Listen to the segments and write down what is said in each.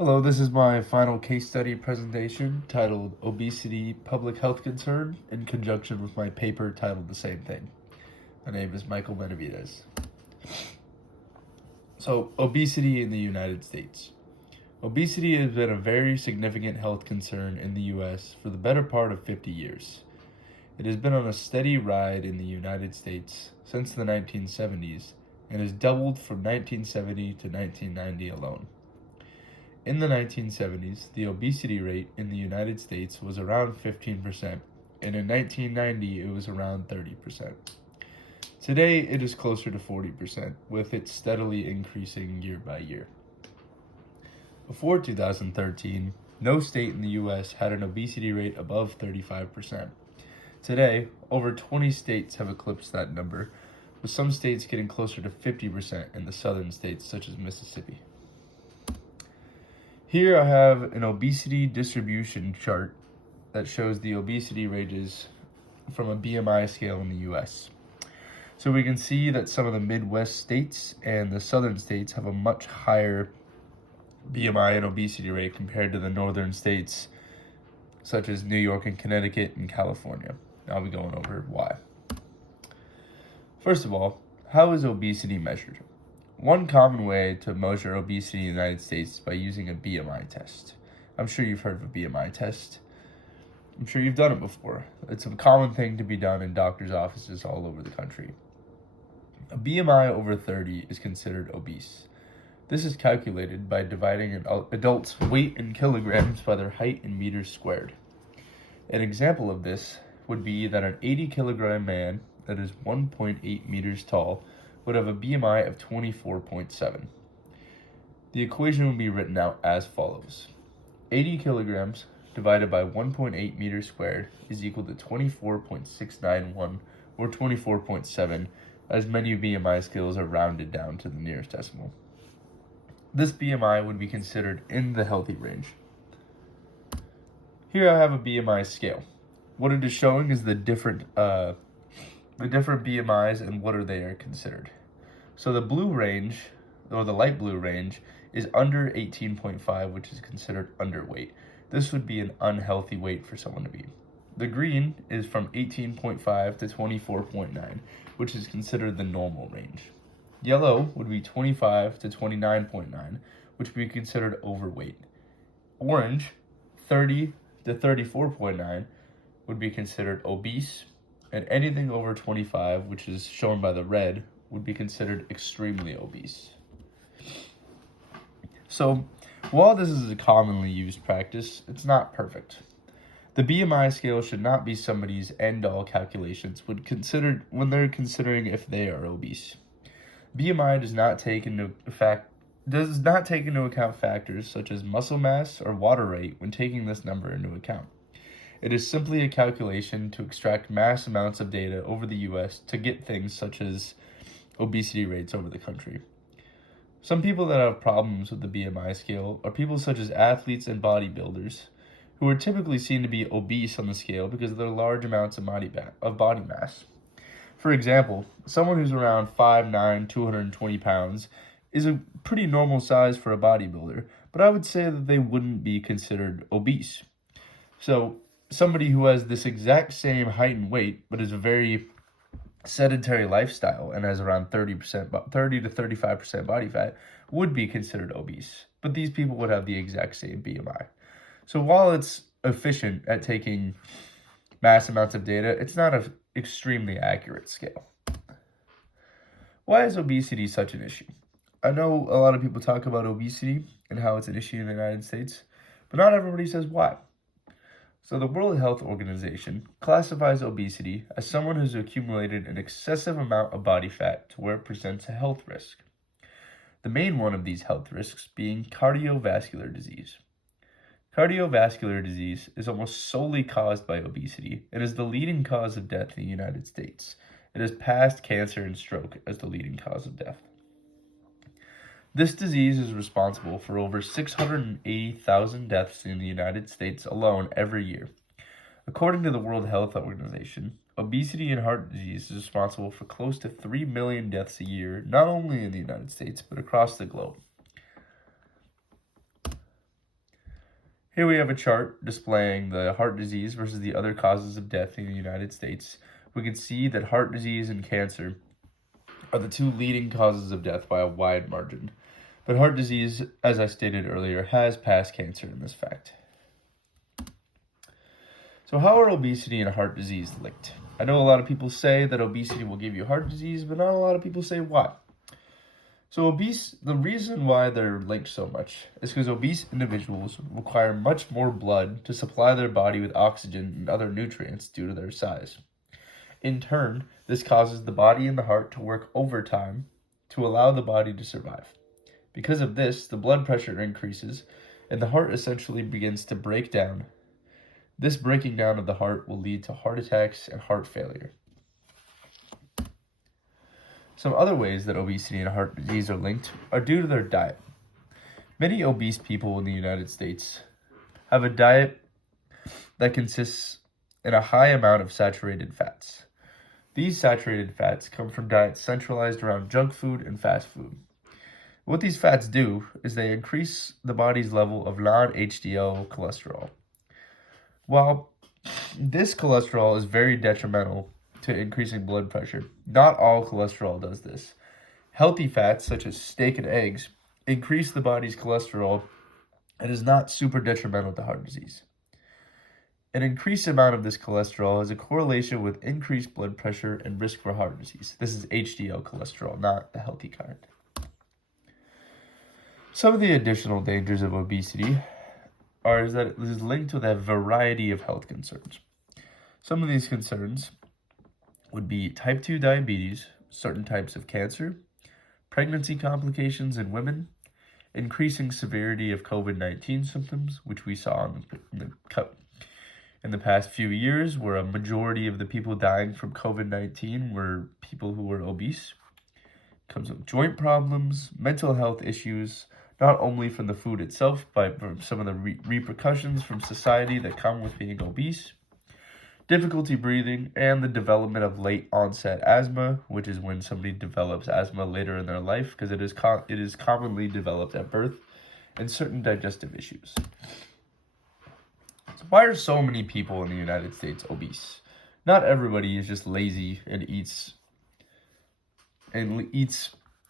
Hello, this is my final case study presentation titled Obesity Public Health Concern in conjunction with my paper titled the same thing. My name is Michael Benavides. So, obesity in the United States. Obesity has been a very significant health concern in the U.S. for the better part of 50 years. It has been on a steady ride in the United States since the 1970s and has doubled from 1970 to 1990 alone. In the 1970s, the obesity rate in the United States was around 15%, and in 1990 it was around 30%. Today it is closer to 40%, with it steadily increasing year by year. Before 2013, no state in the U.S. had an obesity rate above 35%. Today, over 20 states have eclipsed that number, with some states getting closer to 50% in the southern states such as Mississippi. Here I have an obesity distribution chart that shows the obesity ranges from a BMI scale in the US. So we can see that some of the Midwest states and the southern states have a much higher BMI and obesity rate compared to the northern states such as New York and Connecticut and California. Now I'll be going over why. First of all, how is obesity measured? One common way to measure obesity in the United States is by using a BMI test. I'm sure you've heard of a BMI test. I'm sure you've done it before. It's a common thing to be done in doctors' offices all over the country. A BMI over 30 is considered obese. This is calculated by dividing an adult's weight in kilograms by their height in meters squared. An example of this would be that an 80-kilogram man that is 1.8 meters tall would have a BMI of 24.7. The equation would be written out as follows. 80 kilograms divided by 1.8 meters squared is equal to 24.691 or 24.7, as many BMI scales are rounded down to the nearest decimal. This BMI would be considered in the healthy range. Here I have a BMI scale. What it is showing is the different BMIs and what they are considered. So the blue range, or the light blue range, is under 18.5, which is considered underweight. This would be an unhealthy weight for someone to be. The green is from 18.5 to 24.9, which is considered the normal range. Yellow would be 25 to 29.9, which would be considered overweight. Orange, 30 to 34.9, would be considered obese, and anything over 25, which is shown by the red, would be considered extremely obese. So, while this is a commonly used practice, it's not perfect. The BMI scale should not be somebody's end-all calculations when they're considering if they are obese. BMI does not take into account factors such as muscle mass or water weight when taking this number into account. It is simply a calculation to extract mass amounts of data over the U.S. to get things such as obesity rates over the country. Some people that have problems with the BMI scale are people such as athletes and bodybuilders, who are typically seen to be obese on the scale because of their large amounts of body mass. For example, someone who's around 5'9", 220 pounds is a pretty normal size for a bodybuilder, but I would say that they wouldn't be considered obese. So, somebody who has this exact same height and weight, but is a very sedentary lifestyle and has around 30 to 35% body fat would be considered obese, but these people would have the exact same BMI. So while it's efficient at taking mass amounts of data, it's not an extremely accurate scale. Why is obesity such an issue? I know a lot of people talk about obesity and how it's an issue in the United States, but not everybody says why. So the World Health Organization classifies obesity as someone who's accumulated an excessive amount of body fat to where it presents a health risk. The main one of these health risks being cardiovascular disease. Cardiovascular disease is almost solely caused by obesity and is the leading cause of death in the United States. It has passed cancer and stroke as the leading cause of death. This disease is responsible for over 680,000 deaths in the United States alone every year. According to the World Health Organization, obesity and heart disease is responsible for close to 3 million deaths a year, not only in the United States, but across the globe. Here we have a chart displaying the heart disease versus the other causes of death in the United States. We can see that heart disease and cancer are the two leading causes of death by a wide margin. But heart disease, as I stated earlier, has passed cancer in this fact. So how are obesity and heart disease linked? I know a lot of people say that obesity will give you heart disease, but not a lot of people say why. So the reason why they're linked so much is because obese individuals require much more blood to supply their body with oxygen and other nutrients due to their size. In turn, this causes the body and the heart to work overtime to allow the body to survive. Because of this, the blood pressure increases and the heart essentially begins to break down. This breaking down of the heart will lead to heart attacks and heart failure. Some other ways that obesity and heart disease are linked are due to their diet. Many obese people in the United States have a diet that consists in a high amount of saturated fats. These saturated fats come from diets centralized around junk food and fast food. What these fats do is they increase the body's level of non-HDL cholesterol. While this cholesterol is very detrimental to increasing blood pressure, not all cholesterol does this. Healthy fats, such as steak and eggs, increase the body's cholesterol and is not super detrimental to heart disease. An increased amount of this cholesterol has a correlation with increased blood pressure and risk for heart disease. This is HDL cholesterol, not the healthy kind. Some of the additional dangers of obesity is that it is linked with a variety of health concerns. Some of these concerns would be type 2 diabetes, certain types of cancer, pregnancy complications in women, increasing severity of COVID-19 symptoms, which we saw in the past few years, where a majority of the people dying from COVID-19 were people who were obese. It comes with joint problems, mental health issues, not only from the food itself, but from some of the repercussions from society that come with being obese, difficulty breathing, and the development of late onset asthma, which is when somebody develops asthma later in their life, because it is commonly developed at birth, and certain digestive issues. So why are so many people in the United States obese? Not everybody is just lazy and eats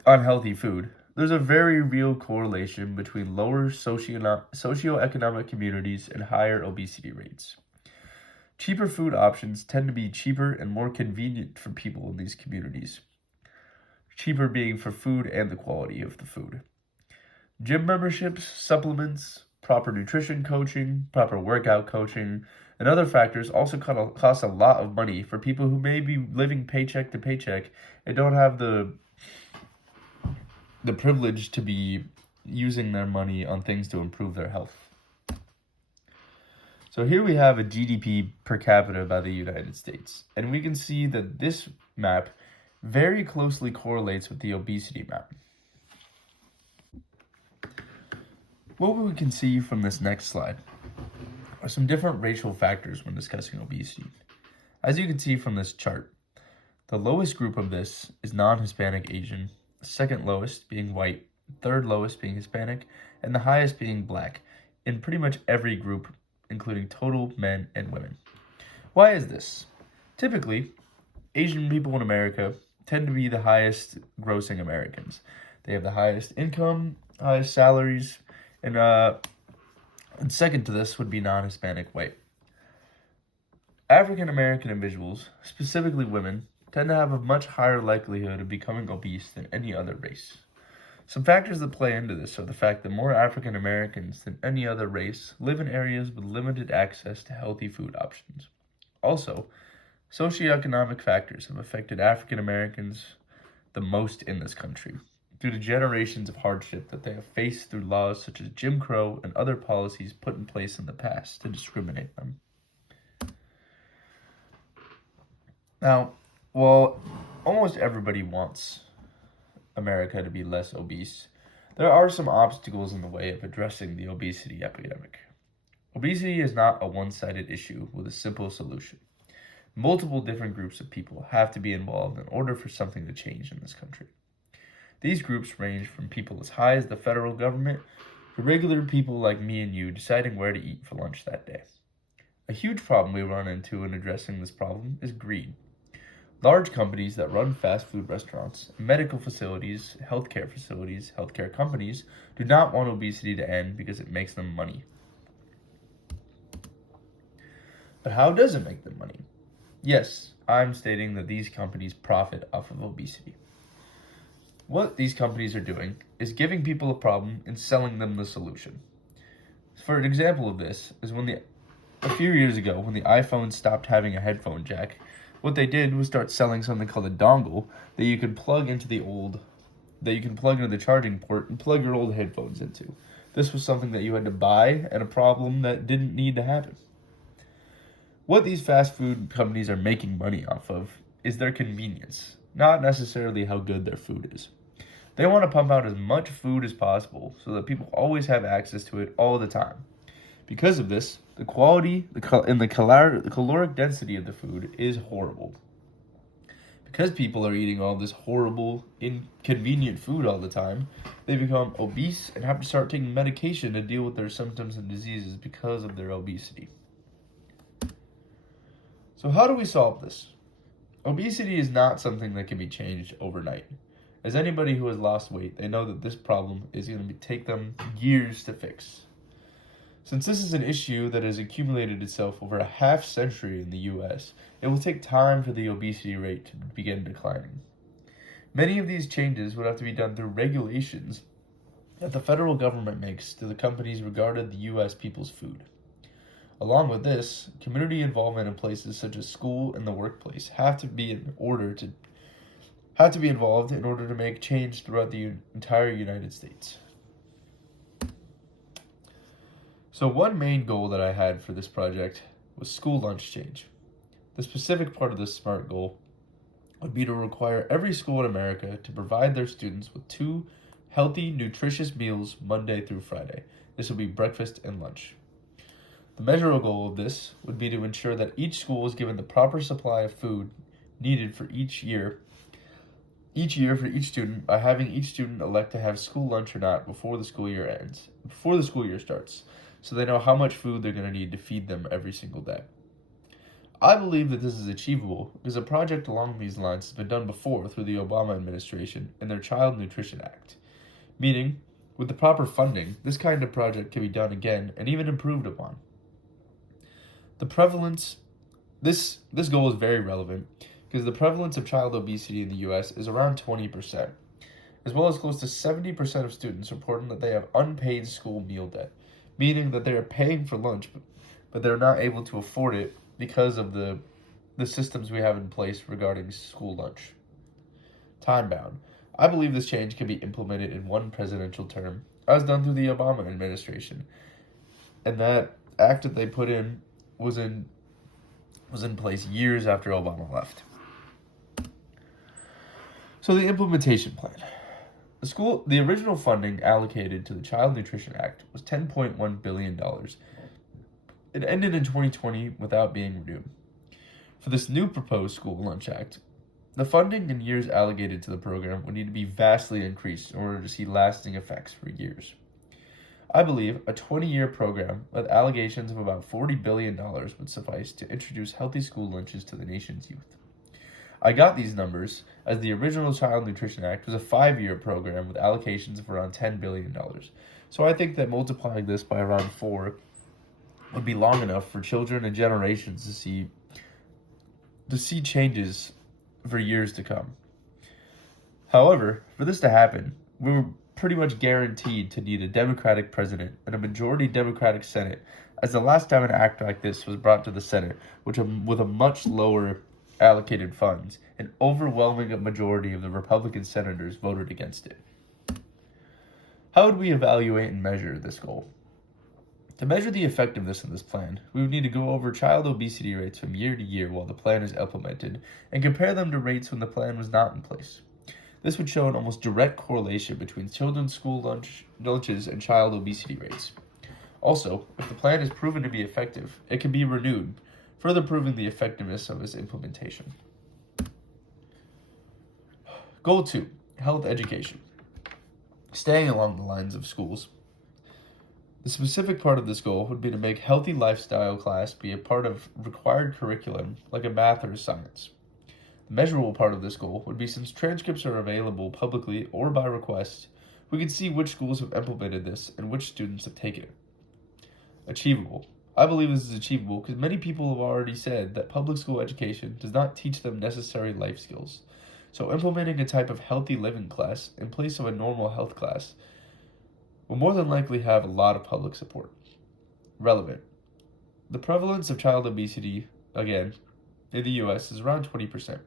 unhealthy food. There's a very real correlation between lower socioeconomic communities and higher obesity rates. Cheaper food options tend to be cheaper and more convenient for people in these communities. Cheaper being for food and the quality of the food. Gym memberships, supplements, proper nutrition coaching, proper workout coaching, and other factors also cost a lot of money for people who may be living paycheck to paycheck and don't have the privilege to be using their money on things to improve their health. So here we have a GDP per capita by the United States, and we can see that this map very closely correlates with the obesity map. What we can see from this next slide are some different racial factors when discussing obesity. As you can see from this chart, the lowest group of this is non-Hispanic Asian, the second lowest being white, third lowest being Hispanic, and the highest being Black, in pretty much every group, including total men and women. Why is this? Typically, Asian people in America tend to be the highest grossing Americans. They have the highest income, highest salaries, and second to this would be non-Hispanic white. African American individuals, specifically women, tend to have a much higher likelihood of becoming obese than any other race. Some factors that play into this are the fact that more African Americans than any other race live in areas with limited access to healthy food options. Also, socioeconomic factors have affected African Americans the most in this country, due to generations of hardship that they have faced through laws such as Jim Crow and other policies put in place in the past to discriminate them. Now, while almost everybody wants America to be less obese, there are some obstacles in the way of addressing the obesity epidemic. Obesity is not a one-sided issue with a simple solution. Multiple different groups of people have to be involved in order for something to change in this country. These groups range from people as high as the federal government for regular people like me and you deciding where to eat for lunch that day. A huge problem we run into in addressing this problem is greed. Large companies that run fast food restaurants, medical facilities, healthcare companies do not want obesity to end because it makes them money. But how does it make them money? Yes, I'm stating that these companies profit off of obesity. What these companies are doing is giving people a problem and selling them the solution. For an example of this is a few years ago when the iPhone stopped having a headphone jack, what they did was start selling something called a dongle that you could plug into the charging port and plug your old headphones into. This was something that you had to buy and a problem that didn't need to happen. What these fast food companies are making money off of is their convenience, not necessarily how good their food is. They want to pump out as much food as possible so that people always have access to it all the time. Because of this, the quality and the caloric density of the food is horrible. Because people are eating all this horrible, inconvenient food all the time, they become obese and have to start taking medication to deal with their symptoms and diseases because of their obesity. So how do we solve this? Obesity is not something that can be changed overnight. As anybody who has lost weight, they know that this problem is going to take them years to fix. Since this is an issue that has accumulated itself over a half century in the US, it will take time for the obesity rate to begin declining. Many of these changes would have to be done through regulations that the federal government makes to the companies regarding the US people's food. Along with this, community involvement in places such as school and the workplace have to be involved in order to make change throughout the entire United States. So one main goal that I had for this project was school lunch change. The specific part of this SMART goal would be to require every school in America to provide their students with 2 healthy, nutritious meals Monday through Friday. This would be breakfast and lunch. The measurable goal of this would be to ensure that each school is given the proper supply of food needed for each year for each student by having each student elect to have school lunch or not before the school year starts, so they know how much food they're going to need to feed them every single day. I believe that this is achievable because a project along these lines has been done before through the Obama administration and their Child Nutrition Act, meaning with the proper funding, this kind of project can be done again and even improved upon. This goal is very relevant because the prevalence of child obesity in the US is around 20%, as well as close to 70% of students reporting that they have unpaid school meal debt, meaning that they are paying for lunch, but they're not able to afford it because of the systems we have in place regarding school lunch. Time bound. I believe this change can be implemented in one presidential term, as done through the Obama administration, and that act that they put in was in place years after Obama left. So the implementation plan. The original funding allocated to the Child Nutrition Act was $10.1 billion. It ended in 2020 without being renewed. For this new proposed School Lunch Act, the funding and years allocated to the program would need to be vastly increased in order to see lasting effects for years. I believe a 20-year program with allegations of about $40 billion would suffice to introduce healthy school lunches to the nation's youth. I got these numbers as the original Child Nutrition Act was a 5-year program with allocations of around $10 billion. So I think that multiplying this by around 4 would be long enough for children and generations to see changes for years to come. However, for this to happen, we were pretty much guaranteed to need a Democratic president and a majority Democratic Senate, as the last time an act like this was brought to the Senate, with a much lower allocated funds, an overwhelming majority of the Republican senators voted against it. How would we evaluate and measure this goal? To measure the effectiveness of this plan, we would need to go over child obesity rates from year to year while the plan is implemented and compare them to rates when the plan was not in place. This would show an almost direct correlation between children's school lunches and child obesity rates. Also, if the plan is proven to be effective, it can be renewed, further proving the effectiveness of its implementation. Goal 2, health education. Staying along the lines of schools. The specific part of this goal would be to make healthy lifestyle class be a part of required curriculum like a math or a science. The measurable part of this goal would be since transcripts are available publicly or by request, we can see which schools have implemented this and which students have taken it. Achievable. I believe this is achievable because many people have already said that public school education does not teach them necessary life skills. So implementing a type of healthy living class in place of a normal health class will more than likely have a lot of public support. Relevant. The prevalence of child obesity, again, in the US is around 20%.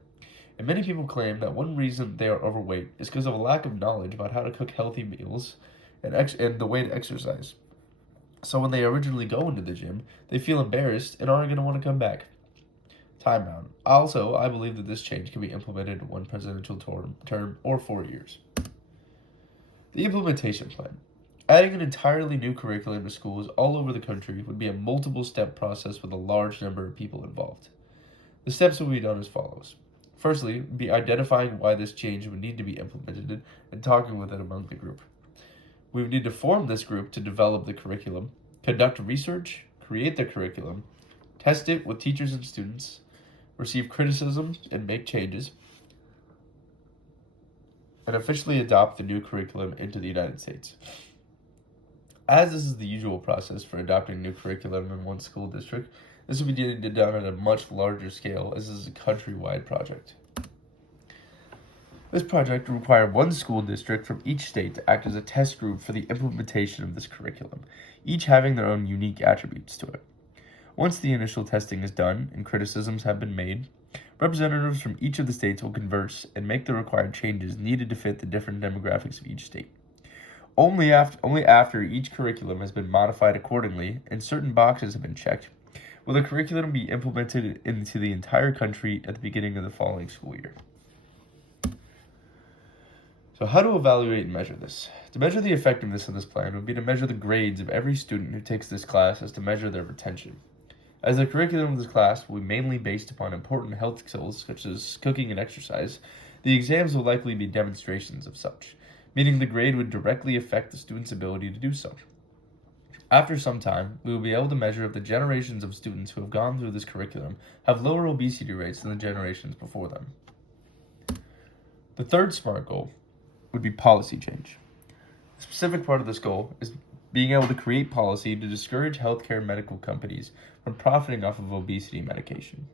And many people claim that one reason they are overweight is because of a lack of knowledge about how to cook healthy meals and the way to exercise. So when they originally go into the gym, they feel embarrassed and aren't going to want to come back. Time bound. Also, I believe that this change can be implemented in one presidential term or 4 years. The implementation plan. Adding an entirely new curriculum to schools all over the country would be a multiple-step process with a large number of people involved. The steps will be done as follows. Firstly, be identifying why this change would need to be implemented and talking with it among the group. We would need to form this group to develop the curriculum, conduct research, create the curriculum, test it with teachers and students, receive criticism and make changes, and officially adopt the new curriculum into the United States. As this is the usual process for adopting new curriculum in one school district, this will be done at a much larger scale as this is a countrywide project. This project will require one school district from each state to act as a test group for the implementation of this curriculum, each having their own unique attributes to it. Once the initial testing is done and criticisms have been made, representatives from each of the states will converse and make the required changes needed to fit the different demographics of each state. Only after each curriculum has been modified accordingly and certain boxes have been checked, will the curriculum be implemented into the entire country at the beginning of the following school year. So how to evaluate and measure this? To measure the effectiveness of this plan would be to measure the grades of every student who takes this class as to measure their retention. As the curriculum of this class will be mainly based upon important health skills such as cooking and exercise, the exams will likely be demonstrations of such, meaning the grade would directly affect the student's ability to do so. After some time, we will be able to measure if the generations of students who have gone through this curriculum have lower obesity rates than the generations before them. The third SMART goal would be policy change. The specific part of this goal is being able to create policy to discourage healthcare medical companies from profiting off of obesity medication.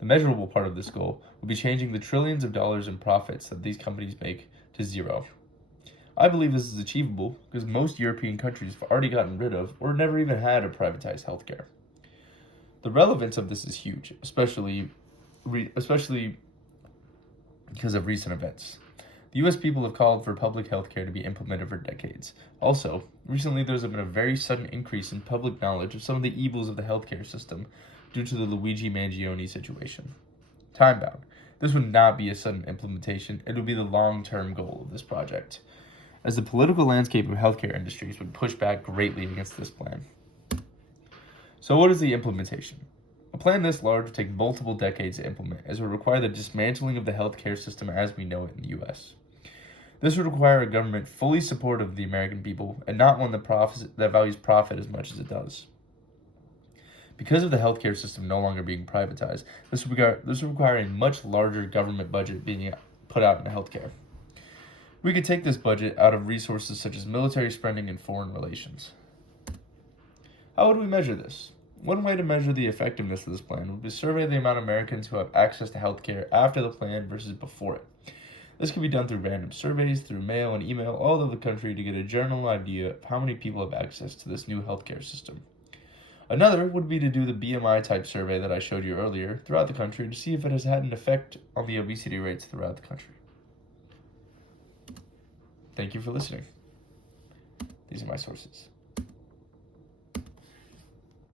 The measurable part of this goal will be changing the trillions of dollars in profits that these companies make to zero. I believe this is achievable because most European countries have already gotten rid of or never even had a privatized healthcare. The relevance of this is huge, especially because of recent events. The U.S. people have called for public healthcare to be implemented for decades. Also, recently there's been a very sudden increase in public knowledge of some of the evils of the healthcare system due to the Luigi Mangione situation. Time bound. This would not be a sudden implementation, it would be the long-term goal of this project, as the political landscape of healthcare industries would push back greatly against this plan. So what is the implementation? A plan this large would take multiple decades to implement, as it would require the dismantling of the healthcare system as we know it in the U.S. This would require a government fully supportive of the American people, and not one that values profit as much as it does. Because of the healthcare system no longer being privatized, this would require a much larger government budget being put out into healthcare. We could take this budget out of resources such as military spending and foreign relations. How would we measure this? One way to measure the effectiveness of this plan would be to survey the amount of Americans who have access to healthcare after the plan versus before it. This can be done through random surveys, through mail and email all over the country to get a general idea of how many people have access to this new healthcare system. Another would be to do the BMI type survey that I showed you earlier throughout the country to see if it has had an effect on the obesity rates throughout the country. Thank you for listening. These are my sources.